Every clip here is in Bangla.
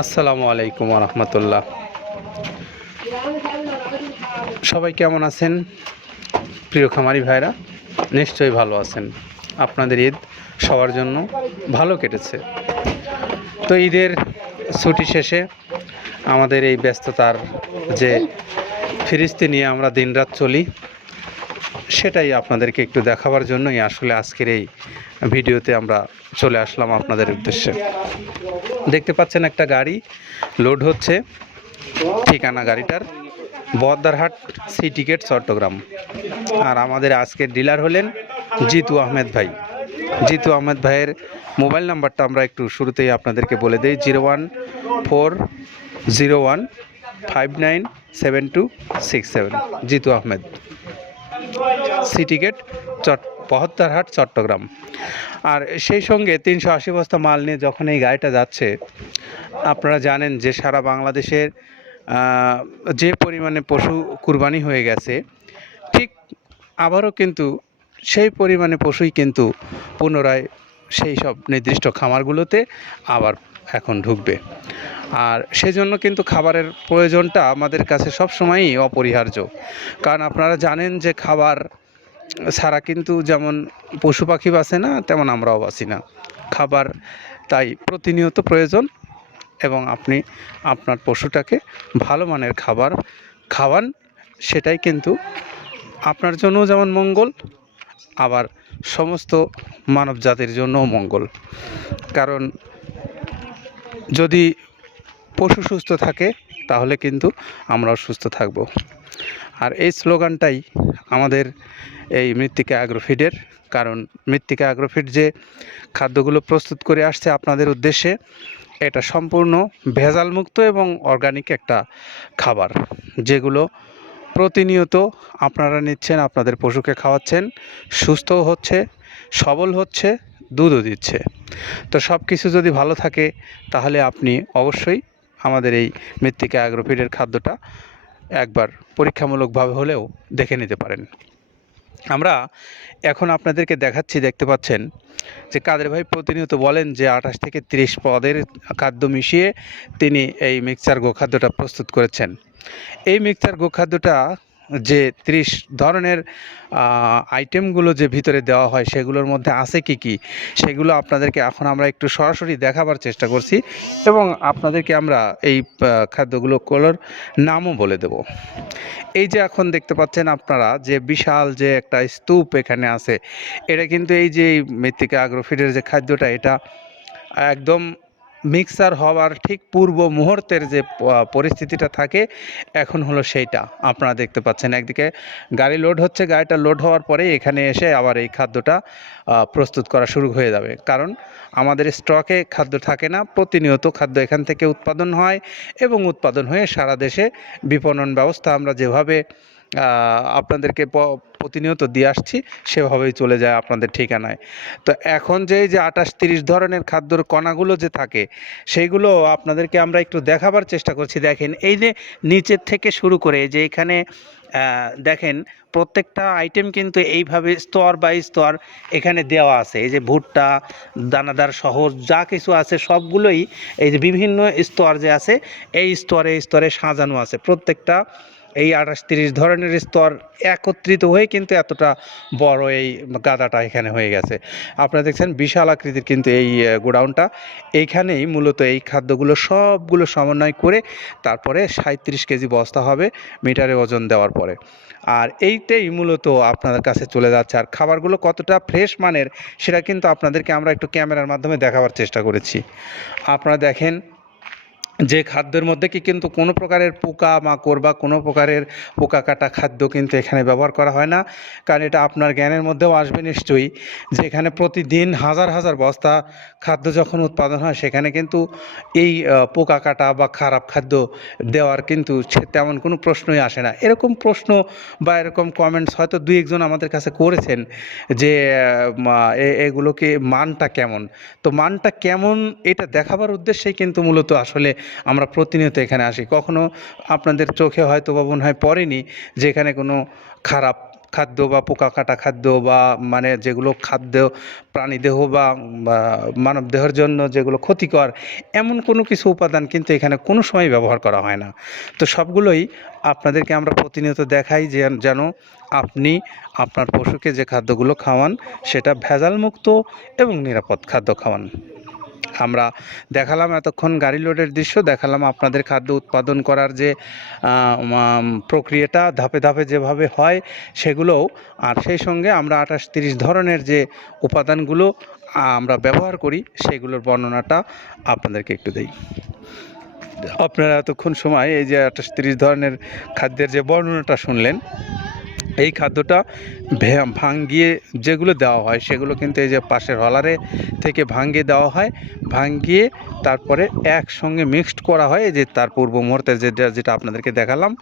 আসসালামু আলাইকুম রহমতুল্লাহ সবাই কেমন আছেন? প্রিয় খামারি ভাইরা, নিশ্চয়ই ভালো আছেন। আপনাদের ঈদ সবার জন্য ভালো কেটেছে। তো ঈদের ছুটি শেষে আমাদের এই ব্যস্ততার যে ফিরিস্তি নিয়ে আমরা দিনরাত চলি সেটাই আপনাদেরকে একটু দেখাবার জন্যই আসলে আজকের এই ভিডিওতে আমরা চলে আসলাম আপনাদের উদ্দেশ্যে। দেখতে পাচ্ছেন একটা গাড়ি লোড হচ্ছে ঠিকানা গাড়িটার বদ্দারহাট সি টিকেট চট্টগ্রাম। আর আমাদের আজকের ডিলার হলেন জিতু আহমেদ ভাই। জিতু আহমেদ ভাইয়ের মোবাইল নাম্বারটা আমরা একটু শুরুতেই আপনাদেরকে বলে দিই, zero one four zero one five nine seven two six seven. Jitu Ahmed. City Gate চট বহত্তরহাট চট্টগ্রাম। আর সেই সঙ্গে তিনশো আশি বস্তা মাল নিয়ে যখন এই গাড়িটা যাচ্ছে, আপনারা জানেন যে সারা বাংলাদেশের যে পরিমাণে পশু কুরবানি হয়ে গেছে, ঠিক আবারও কিন্তু সেই পরিমাণে পশুই কিন্তু পুনরায় সেই সব নির্দিষ্ট খামারগুলোতে আবার এখন ঢুকবে। আর সেজন্য কিন্তু খাবারের প্রয়োজনটা আমাদের কাছে সবসময়ই অপরিহার্য। কারণ আপনারা জানেন যে খাবার ছাড়া কিন্তু যেমন পশু পাখি বাঁচে না, তেমন আমরাও বাঁচি না। খাবার তাই প্রতিনিয়ত প্রয়োজন এবং আপনি আপনার পশুটাকে ভালো মানের খাবার খাওয়ান, সেটাই কিন্তু আপনার জন্যও যেমন মঙ্গল, আবার সমস্ত মানব জাতির জন্যও মঙ্গল। কারণ যদি পশু সুস্থ থাকে তাহলে কিন্তু আমরাও সুস্থ থাকব। আর এই স্লোগানটাই আমাদের এই মৃত্তিকা অ্যাগ্রোফিডের কারণ মৃত্তিকা অ্যাগ্রোফিড যে খাদ্যগুলো প্রস্তুত করে আসছে আপনাদের উদ্দেশ্যে, এটা সম্পূর্ণ ভেজালমুক্ত এবং অর্গানিক একটা খাবার, যেগুলো প্রতিনিয়ত আপনারা নিচ্ছেন, আপনাদের পশুকে খাওয়াচ্ছেন সুস্থও হচ্ছে, সবল হচ্ছে, দুধও দিচ্ছে। তো সব কিছু যদি ভালো থাকে, তাহলে আপনি অবশ্যই আমাদের এই মৃত্তিকা অ্যাগ্রোফিডের খাদ্যটা একবার পরীক্ষামূলকভাবে হলেও দেখে নিতে পারেন। আমরা এখন আপনাদেরকে দেখাচ্ছি, দেখতে পাচ্ছেন যে কাদের ভাই প্রতিনিয়ত বলেন যে আঠাশ থেকে তিরিশ পদের খাদ্য মিশিয়ে তিনি এই মিক্সচার গোখাদ্যটা প্রস্তুত করেছেন। এই মিক্সচার গোখাদ্যটা যে ত্রিশ ধরনের আইটেমগুলো যে ভিতরে দেওয়া হয়, সেগুলোর মধ্যে আছে কি কি? সেগুলো আপনাদেরকে এখন আমরা একটু সরাসরি দেখাবার চেষ্টা করছি এবং আপনাদেরকে আমরা এই খাদ্যগুলো খাদ্যগুলোর নামও বলে দেব। এই যে এখন দেখতে পাচ্ছেন আপনারা যে বিশাল যে একটা স্তূপ এখানে আছে, এটা কিন্তু এই যে মৃত্তিকা আগ্রোফিডের যে খাদ্যটা, এটা একদম মিক্সার হওয়ার ঠিক পূর্ব মুহূর্তের যে পরিস্থিতিটা থাকে, এখন হলো সেইটা। আপনারা দেখতে পাচ্ছেন একদিকে গাড়ি লোড হচ্ছে, গাড়িটা লোড হওয়ার পরেই এখানে এসে আবার এই খাদ্যটা প্রস্তুত করা শুরু হয়ে যাবে। কারণ আমাদের স্টকে খাদ্য থাকে না, প্রতিনিয়ত খাদ্য এখান থেকে উৎপাদন হয় এবং উৎপাদন হয়ে সারা দেশে বিপণন ব্যবস্থা আমরা যেভাবে আপনাদেরকে প্রতিনিয়ত দিয়ে আসছি, সেভাবেই চলে যায় আপনাদের ঠিকানায়। তো এখন যে যে আঠাশ তিরিশ ধরনের খাদ্যর কণাগুলো যে থাকে সেইগুলো আপনাদেরকে আমরা একটু দেখাবার চেষ্টা করছি। দেখেন, এই যে নিচের থেকে শুরু করে যে এখানে দেখেন, প্রত্যেকটা আইটেম কিন্তু এইভাবে স্তর বাই স্তর এখানে দেওয়া আছে। এই যে ভুট্টা, দানাদার শহর যা কিছু আছে, সবগুলোই এই যে বিভিন্ন স্তর যে আছে, এই স্তরে স্তরে সাজানো আছে। প্রত্যেকটা এই আঠাশ তিরিশ ধরনের স্তর একত্রিত হয়ে কিন্তু এতটা বড় এই গাদাটা এখানে হয়ে গেছে। আপনারা দেখছেন বিশাল আকৃতির কিন্তু এই গোডাউনটা। এইখানেই মূলত এই খাদ্যগুলো সবগুলো সমন্বয় করে তারপরে সাঁত্রিশ কেজি বস্তা হবে মিটারে ওজন দেওয়ার পরে। আর এইটাই মূলত আপনাদের কাছে চলে যাচ্ছে। আর খাবারগুলো কতটা ফ্রেশ মানের সেটা কিন্তু আপনাদেরকে আমরা একটু ক্যামেরার মাধ্যমে দেখাবার চেষ্টা করেছি। আপনারা দেখেন যে খাদ্যের মধ্যে কি কিন্তু কোনো প্রকারের পোকা মাকড় বা কোনো প্রকারের পোকা কাটা খাদ্য কিন্তু এখানে ব্যবহার করা হয় না, কারণ এটা আপনার জ্ঞানের মধ্যেও আসবে নিশ্চয়ই। যে এখানে প্রতিদিন হাজার হাজার বস্তা খাদ্য যখন উৎপাদন হয়, সেখানে কিন্তু এই পোকা কাটা বা খারাপ খাদ্য দেওয়ার কিন্তু তেমন কোনো প্রশ্নই আসে না। এরকম প্রশ্ন বা এরকম কমেন্টস হয়তো দুই একজন আমাদের কাছে করেছেন যে এগুলোকে মানটা কেমন? তো মানটা কেমন এটা দেখাবার উদ্দেশ্যেই কিন্তু মূলত আসলে আমরা প্রতিনিয়ত এখানে আসি। কখনো আপনাদের চোখে হয়তো বা মনে হয় পড়েনি যে এখানে কোনো খারাপ খাদ্য বা পোকা কাটা খাদ্য বা মানে যেগুলো খাদ্য, প্রাণীদেহ বা বা মানব দেহের জন্য যেগুলো ক্ষতিকর, এমন কোনো কিছু উপাদান কিন্তু এখানে কোনো সময় ব্যবহার করা হয় না। তো সবগুলোই আপনাদেরকে আমরা প্রতিনিয়ত দেখাই যে যেন আপনি আপনার পশুকে যে খাদ্যগুলো খাওয়ান সেটা ভেজাল মুক্ত এবং নিরাপদ খাদ্য খাওয়ান। আমরা দেখালাম এতক্ষণ গাড়ি লোডের দৃশ্য, দেখালাম আপনাদের খাদ্য উৎপাদন করার যে প্রক্রিয়াটা ধাপে ধাপে যেভাবে হয় সেগুলোও, আর সেই সঙ্গে আমরা আঠাশ তিরিশ ধরনের যে উপাদানগুলো আমরা ব্যবহার করি সেগুলোর বর্ণনাটা আপনাদেরকে একটু দেই। আপনারা এতক্ষণ সময় এই যে আঠাশ তিরিশ ধরনের খাদ্যের যে বর্ণনাটা শুনলেন এই খাদ্যটা ভাঙ্গিয়ে যেগুলো দেওয়া হয় সেগুলো কিন্তু এই যে পাশের হলারে থেকে ভাঙ্গিয়ে দেওয়া হয়, ভাঙ্গিয়ে তারপরে একসঙ্গে মিক্সড করা হয় যে তার পূর্ব মুহূর্তে যেটা যেটা আপনাদেরকে দেখালাম,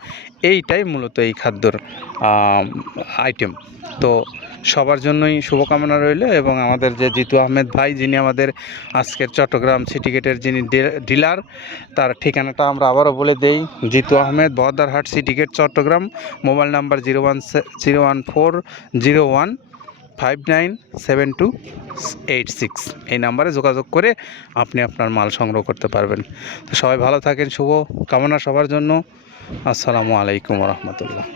এইটাই মূলত এই খাদ্যর আইটেম তো সবার জন্যই শুভকামনা রইল এবং আমাদের যে জিতু আহমেদ ভাই, যিনি আমাদের আজকের চট্টগ্রাম সিটিগেটের যিনি ডিলার, তার ঠিকানাটা আমরা আবারও বলে দেই। Jitu Ahmed Bahaddarhat City Gate Chittagong. Mobile number zero one zero one four zero one five nine seven two eight six. এই নাম্বারে যোগাযোগ করে আপনি আপনার মাল সংগ্রহ করতে পারবেন। তো সবাই ভালো থাকেন শুভ কামনা সবার জন্য। আসসালামু আলাইকুম রহমতুল্লাহ।